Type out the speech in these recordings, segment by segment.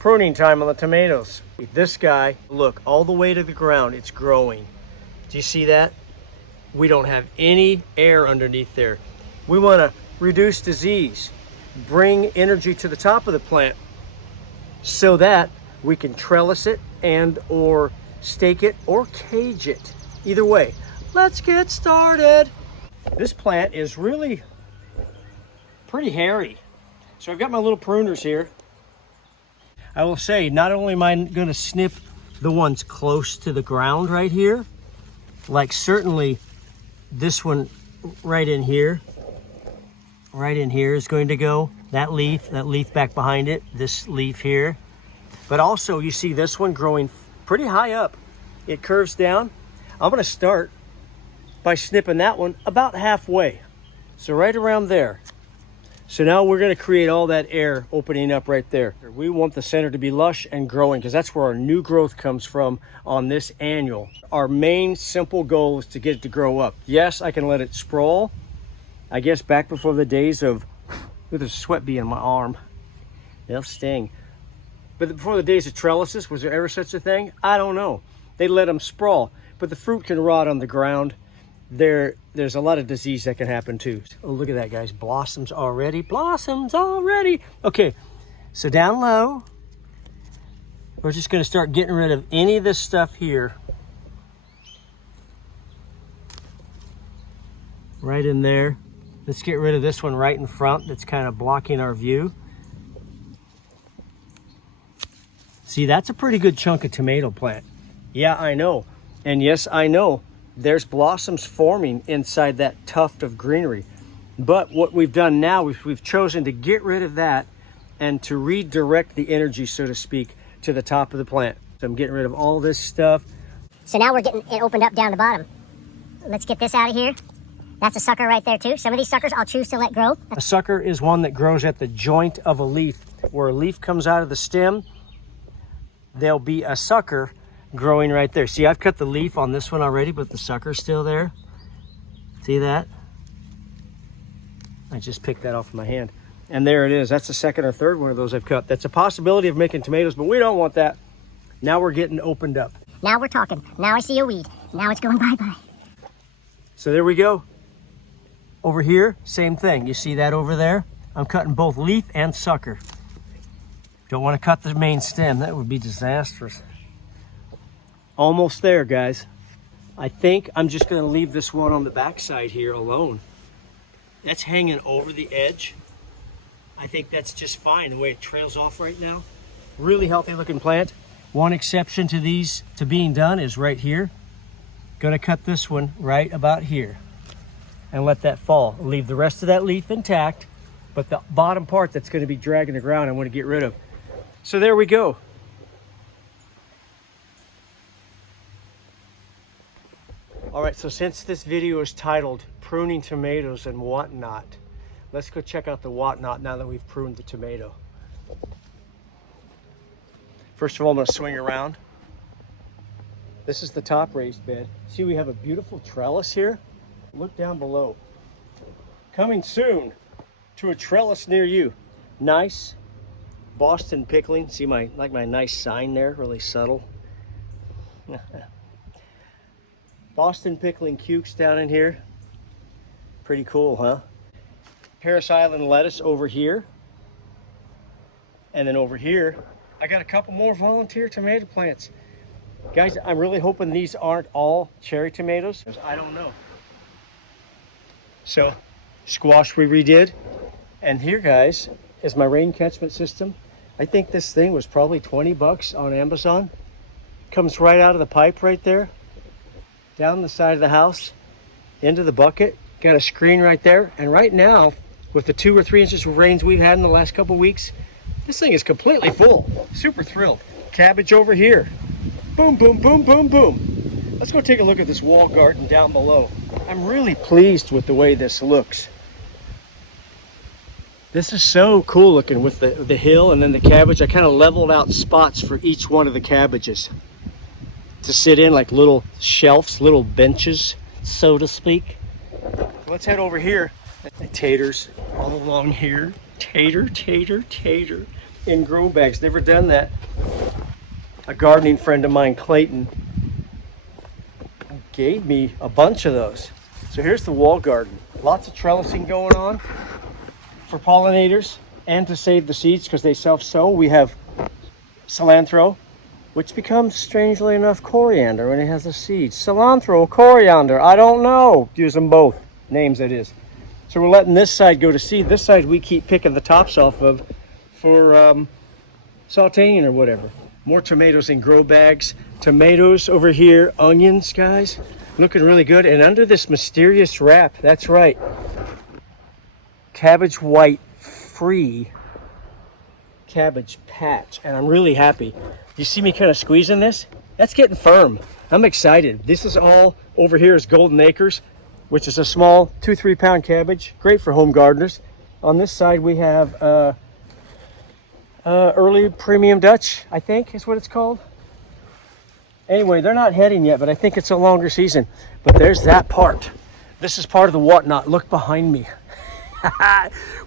Pruning time on the tomatoes. This guy, look, all the way to the ground, it's growing. Do you see that? We don't have any air underneath there. We want to reduce disease, bring energy to the top of the plant so that we can trellis it and or stake it or cage it. Either way, let's get started. This plant is really pretty hairy. So I've got my little pruners here. I will say, not only am I going to snip the ones close to the ground right here, like certainly this one right in here is going to go. That leaf back behind it, this leaf here. But also you see this one growing pretty high up. It curves down. I'm going to start by snipping that one about halfway. So right around there. So now we're going to create all that air opening up right there. We want the center to be lush and growing because that's where our new growth comes from on this annual. Our main simple goal is to get it to grow up. Yes, I can let it sprawl. I guess back before the days of, with a sweat bee in my arm, they'll sting. But before the days of trellises, was there ever such a thing? I don't know. They let them sprawl, but the fruit can rot on the ground. There's a lot of disease that can happen too. Oh, look at that, guys. Blossoms already. Okay, so down low, we're just going to start getting rid of any of this stuff here. Right in there. Let's get rid of this one right in front that's kind of blocking our view. See, that's a pretty good chunk of tomato plant. Yeah, I know. And yes, I know. There's blossoms forming inside that tuft of greenery. But what we've done now is we've chosen to get rid of that and to redirect the energy, so to speak, to the top of the plant. So I'm getting rid of all this stuff. So now we're getting it opened up down the bottom. Let's get this out of here. That's a sucker right there too. Some of these suckers I'll choose to let grow. A sucker is one that grows at the joint of a leaf. Where a leaf comes out of the stem, there'll be a sucker growing right there. See, I've cut the leaf on this one already, but the sucker's still there. See that? I just picked that off my hand. And there it is. That's the second or third one of those I've cut. That's a possibility of making tomatoes, but we don't want that. Now we're getting opened up. Now we're talking. Now I see a weed. Now it's going bye-bye. So there we go. Over here, same thing. You see that over there? I'm cutting both leaf and sucker. Don't want to cut the main stem. That would be disastrous. Almost there, guys. I think I'm just going to leave this one on the backside here alone. That's hanging over the edge. I think that's just fine the way it trails off right now. Really healthy looking plant. One exception to these to being done is right here. Going to cut this one right about here and let that fall. Leave the rest of that leaf intact, but the bottom part that's going to be dragging the ground I want to get rid of. So there we go. All right, so since this video is titled Pruning Tomatoes and Whatnot, let's go check out the whatnot now that we've pruned the tomato. First of all, I'm going to swing around. This is the top raised bed. See, we have a beautiful trellis here. Look down below. Coming soon to a trellis near you. Nice Boston pickling. See my nice sign there, really subtle. Boston pickling cukes down in here. Pretty cool, huh? Paris Island lettuce over here. And then over here, I got a couple more volunteer tomato plants. Guys, I'm really hoping these aren't all cherry tomatoes. I don't know. So, squash we redid. And here, guys, is my rain catchment system. I think this thing was probably 20 bucks on Amazon. Comes right out of the pipe right there. Down the side of the house, into the bucket. Got a screen right there. And right now, with the 2 or 3 inches of rains we've had in the last couple weeks, this thing is completely full. Super thrilled. Cabbage over here. Boom, boom, boom, boom, boom. Let's go take a look at this wall garden down below. I'm really pleased with the way this looks. This is so cool looking with the hill and then the cabbage. I kind of leveled out spots for each one of the cabbages to sit in, like little shelves, little benches, so to speak. Let's head over here. The taters all along here. Tater, tater, tater. in grow bags. Never done that. A gardening friend of mine, Clayton, gave me a bunch of those. So here's the wall garden. Lots of trellising going on for pollinators and to save the seeds because they self-sow. We have cilantro, which becomes, strangely enough, coriander when it has a seed. Cilantro, coriander, I don't know. Use them both. Names, that is. So we're letting this side go to seed. This side we keep picking the tops off of for sauteing or whatever. More tomatoes in grow bags. Tomatoes over here. Onions, guys. Looking really good. And under this mysterious wrap, that's right, cabbage white free cabbage patch. And I'm really happy. You see me kind of squeezing this? That's getting firm. I'm excited. This is all over here is Golden Acres, which is a small 2-3 pound cabbage. Great for home gardeners. On this side we have early premium Dutch, I think is what it's called. Anyway, they're not heading yet, but I think it's a longer season. But there's that part. This is part of the whatnot. Look behind me.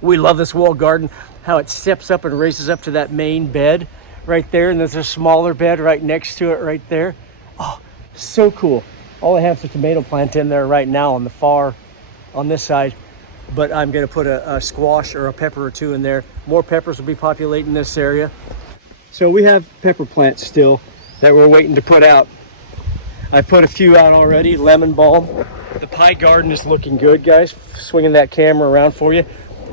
We love this wall garden, how it steps up and raises up to that main bed right there. And there's a smaller bed right next to it right there. Oh, so cool. All I have is a tomato plant in there right now on the far, on this side. But I'm going to put a squash or a pepper or two in there. More peppers will be populating this area. So we have pepper plants still that we're waiting to put out. I put a few out already, lemon balm. The pie garden is looking good, guys. Swinging that camera around for you.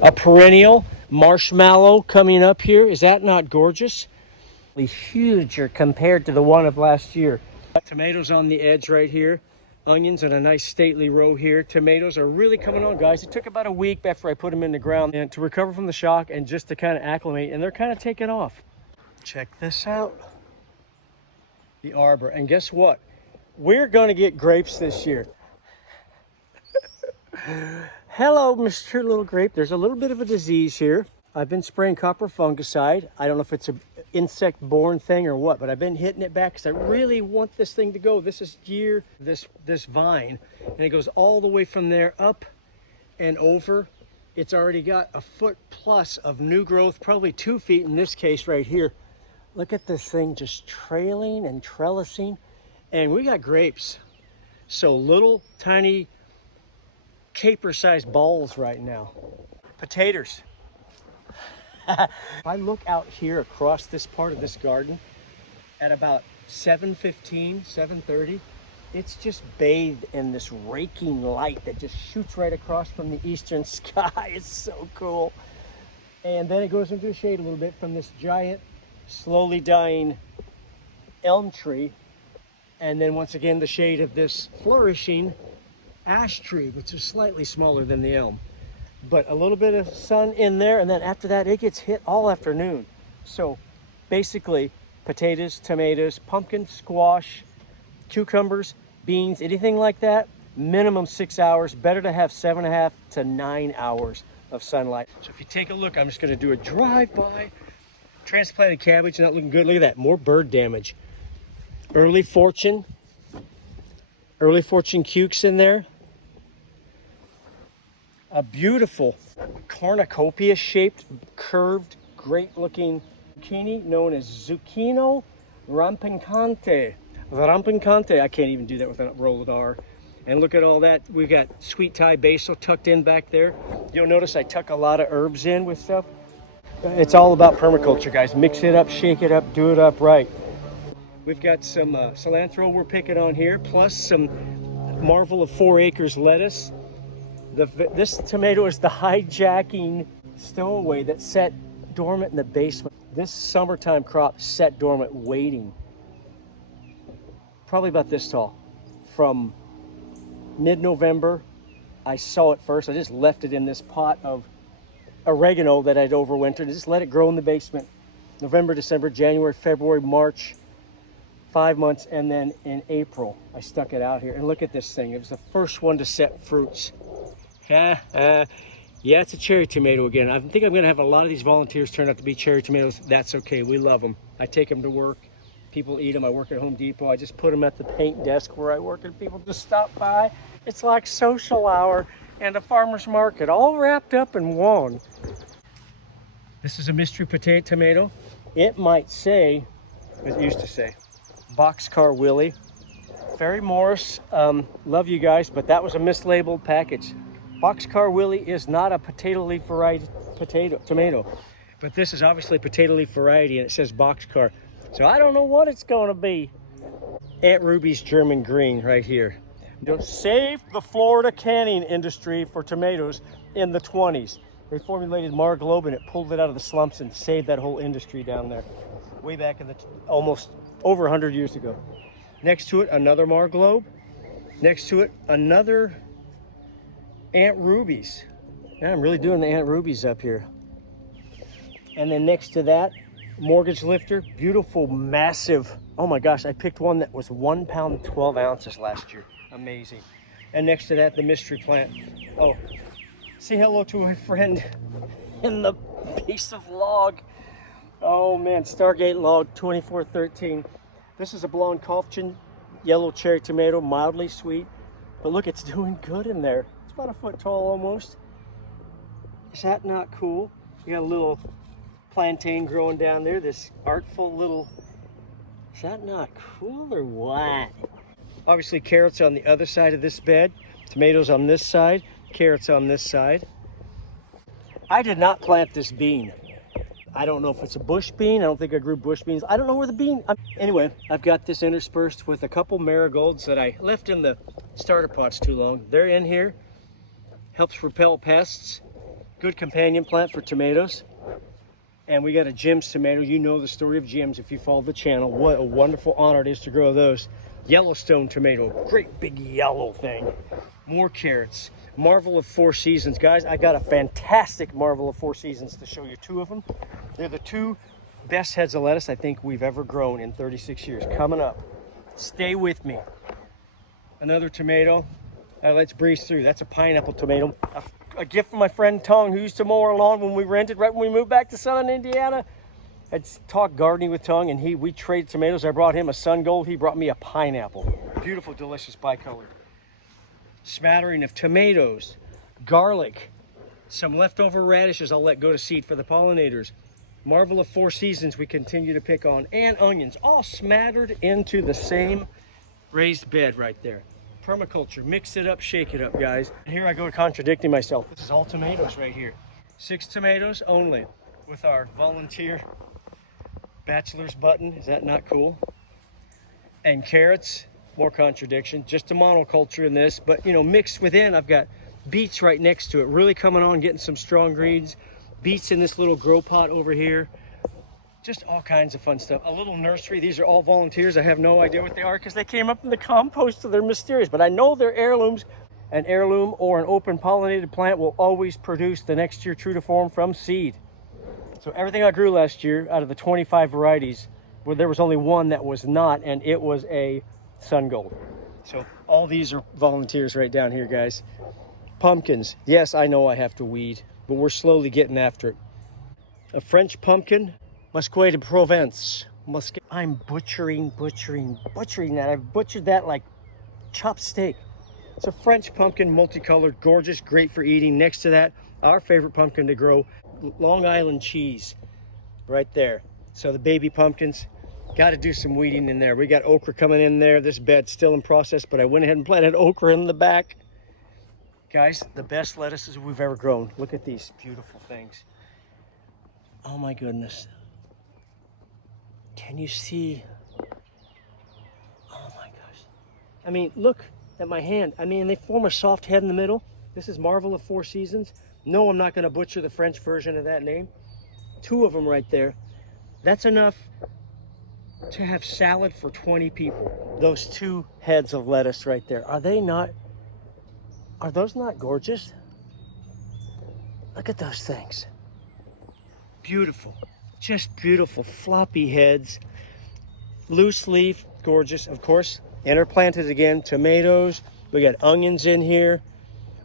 A perennial marshmallow coming up here. Is that not gorgeous? Huger compared to the one of last year. Tomatoes on the edge right here. Onions in a nice stately row here. Tomatoes are really coming on, guys. It took about a week after I put them in the ground and to recover from the shock and just to kind of acclimate, and they're kind of taking off. Check this out. The arbor. And guess what? We're going to get grapes this year. Hello, Mr. Little Grape. There's a little bit of a disease here. I've been spraying copper fungicide. I don't know if it's an insect-borne thing or what, but I've been hitting it back because I really want this thing to go. This is this vine, and it goes all the way from there up and over. It's already got a foot plus of new growth, probably 2 feet in this case right here. Look at this thing just trailing and trellising, and we got grapes. So little tiny caper-sized balls right now. Potatoes. If I look out here across this part of this garden at about 7:15, 7:30, it's just bathed in this raking light that just shoots right across from the eastern sky. It's so cool. And then it goes into the shade a little bit from this giant, slowly dying elm tree. And then once again, the shade of this flourishing ash tree, which is slightly smaller than the elm. But a little bit of sun in there, and then after that, it gets hit all afternoon. So basically, potatoes, tomatoes, pumpkin, squash, cucumbers, beans, anything like that, minimum 6 hours. Better to have 7.5 to 9 hours of sunlight. So if you take a look, I'm just going to do a drive-by. Transplanted cabbage, not looking good. Look at that, more bird damage. Early fortune cukes in there. A beautiful cornucopia shaped, curved, great looking zucchini known as zucchino rampicante. Rampicante, I can't even do that with a rolled R. And look at all that. We've got sweet Thai basil tucked in back there. You'll notice I tuck a lot of herbs in with stuff. It's all about permaculture, guys. Mix it up, shake it up, do it up right. We've got some cilantro we're picking on here, plus some marvel of 4 acres lettuce. This tomato is the hijacking stowaway that sat dormant in the basement. This summertime crop sat dormant waiting. Probably about this tall. From mid-November, I saw it first. I just left it in this pot of oregano that I'd overwintered and just let it grow in the basement. November, December, January, February, March, 5 months, and then in April, I stuck it out here. And look at this thing. It was the first one to set fruits. Yeah, it's a cherry tomato again. I think I'm going to have a lot of these volunteers turn out to be cherry tomatoes. That's okay. We love them. I take them to work. People eat them. I work at Home Depot. I just put them at the paint desk where I work, and people just stop by. It's like social hour and a farmer's market, all wrapped up in one. This is a mystery potato tomato. It might say, as it used to say, Boxcar Willie. Ferry Morris, love you guys, but that was a mislabeled package. Boxcar Willie is not a potato leaf variety tomato, but this is obviously potato leaf variety, and it says Boxcar. So I don't know what it's going to be. Aunt Ruby's German green right here. Saved the Florida canning industry for tomatoes in the 20s. They formulated Marglobin, it pulled it out of the slumps and saved that whole industry down there. Way back in the, almost over 100 years ago. Next to it, another Marglobe. Next to it, another Aunt Ruby's. Yeah, I'm really doing the Aunt Ruby's up here. And then next to that, Mortgage Lifter. Beautiful, massive. Oh my gosh, I picked one that was 1 pound, 12 ounces last year. Amazing. And next to that, the mystery plant. Oh, say hello to my friend in the piece of log. Oh man, Stargate log 2413. This is a blonde Kaufchen yellow cherry tomato, mildly sweet. But look, it's doing good in there. It's about a foot tall almost. Is that not cool? You got a little plantain growing down there, this artful little, is that not cool or what? Obviously carrots on the other side of this bed, tomatoes on this side, carrots on this side. I did not plant this bean. I don't know if it's a bush bean. I don't think I grew bush beans. I don't know where the bean. Anyway, I've got this interspersed with a couple marigolds that I left in the starter pots too long. They're in here. Helps repel pests. Good companion plant for tomatoes. And we got a Jim's tomato. You know the story of Jim's if you follow the channel. What a wonderful honor it is to grow those. Yellowstone tomato. Great big yellow thing. More carrots. Marvel of Four Seasons. Guys, I got a fantastic Marvel of Four Seasons to show you two of them. They're the two best heads of lettuce I think we've ever grown in 36 years. Coming up. Stay with me. Another tomato. Let's breeze through. That's a pineapple tomato. A gift from my friend Tong, who used to mow our lawn when we rented right when we moved back to southern Indiana. I'd talked gardening with Tong, and we traded tomatoes. I brought him a sun gold. He brought me a pineapple. Beautiful, delicious, bicolored. Smattering of tomatoes, garlic, some leftover radishes I'll let go to seed for the pollinators. Marvel of Four Seasons we continue to pick on, and onions, all smattered into the same raised bed right there. Permaculture, mix it up, shake it up, guys. Here I go contradicting myself. This is all tomatoes right here. 6 tomatoes only with our volunteer bachelor's button. Is that not cool? And carrots. More contradiction, just a monoculture in this, but you know, mixed within, I've got beets right next to it, really coming on, getting some strong greens, beets in this little grow pot over here, just all kinds of fun stuff. A little nursery. These are all volunteers. I have no idea what they are because they came up in the compost, so they're mysterious, but I know they're heirlooms. An heirloom or an open pollinated plant will always produce the next year true to form from seed. So everything I grew last year out of the 25 varieties, well, there was only one that was not, and it was a sun gold. So all these are volunteers right down here, guys. Pumpkins. Yes, I know I have to weed, but we're slowly getting after it. A French pumpkin, Musqué de Provence. I'm butchering that. I've butchered that like chopped steak. It's a French pumpkin, multicolored, gorgeous, great for eating. Next to that, our favorite pumpkin to grow, Long Island cheese, right there. So the baby pumpkins. Got to do some weeding in there. We got okra coming in there. This bed's still in process, but I went ahead and planted okra in the back. Guys, the best lettuces we've ever grown. Look at these beautiful things. Oh my goodness. Can you see? Oh my gosh. I mean, look at my hand. I mean, they form a soft head in the middle. This is Marvel of Four Seasons. No, I'm not going to butcher the French version of that name. 2 of them right there. That's enough to have salad for 20 people. Those 2 heads of lettuce right there, are those not gorgeous? Look at those things. Beautiful, just beautiful, floppy heads, loose leaf, gorgeous. Of course, interplanted again, tomatoes, we got onions in here.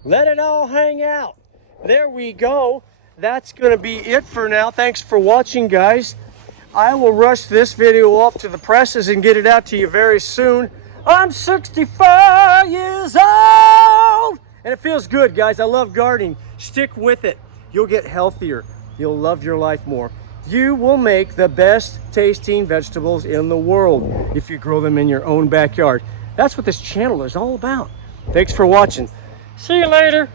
Let it all hang out. There we go. That's gonna be it for now. Thanks for watching, guys. I will rush this video off to the presses and get it out to you very soon. I'm 65 years old, and it feels good, guys. I love gardening. Stick with it. You'll get healthier, you'll love your life more. You will make the best tasting vegetables in the world if you grow them in your own backyard. That's what this channel is all about. Thanks for watching. See you later.